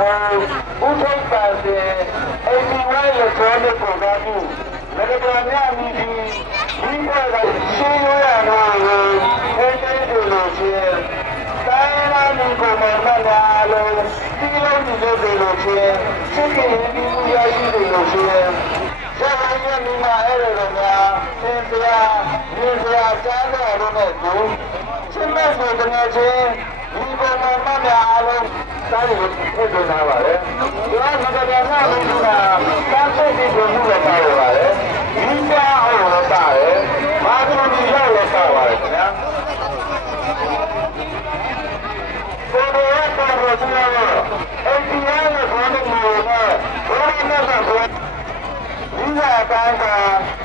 မိုးဥထိပ်ပါစေအိမ်ဒီဝိုင်းလက်တော်နဲ့ပုံသားမှုလက်တော်များမိပြီးဒီဘက်ကရှင်းရရတော့အဲတဲ့လိုချင်းတိုင်းလာမှုကိုမမနာလို့ဒီလိုဒီလိုဒီလိုချင်းစိတ်ကလေးဒီလိုရရှိတယ်လို့ချင်းဆက်ရရမိမအဲ့ဒါကသင်တရားဒီတရားစမ်းတော်လို့နဲ့ကိုချင်းမဲ့ဆိုတကယ်ချင်းဒီပေါ်မှာမမအားလုံး စားရဖို့ထည့်ထားပါလေဒီကမကပြန်လာလို့ကစားစိတ်ကိုမှုလည်းပါရပါတယ်ဒီကြားအောင်လည်းပါတယ်ဘာလို့ဒီရောက်လည်းပါပါတယ်ခင်ဗျာကိုယ်တော်ရဲ့တော်တော်ကြီးရောအဲ့ဒီရဲ့ခေါင်းကိုဘယ်လိုလဲဆိုတော့ဒီကတိုင်းက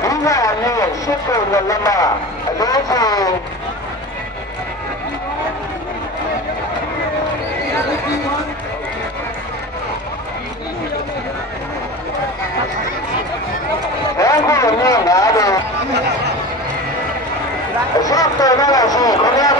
ဒီကနေ့ရှစ်ကိုလည်းမအလို့ဆိုဘာကိုလဲနားတော့အစ Ângulo minado. Exato, não azul. Começa.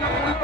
Oh,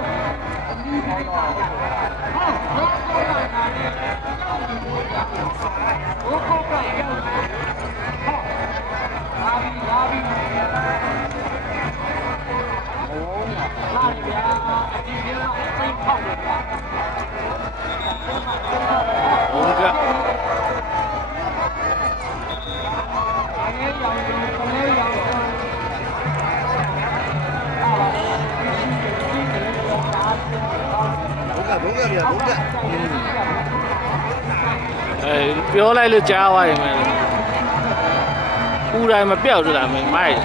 ဘုံကဘုံကပြဘုံက။အဲပြောလိုက်လို့ကြားသွားရင်မယ်။ဦးတိုင်းမပြောက်ကြလားမင်းမိုက်။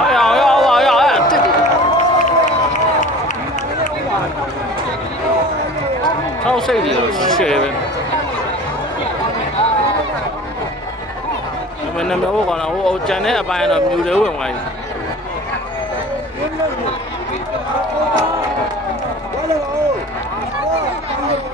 哎呀哎呀哎呀哎！这，超帅的，帅的。မနမေဟိုကောင်ဟိုကျန်တဲ့အပိုင်းတော့မြူတွေဝင်သွားပြီ။ဘာလို့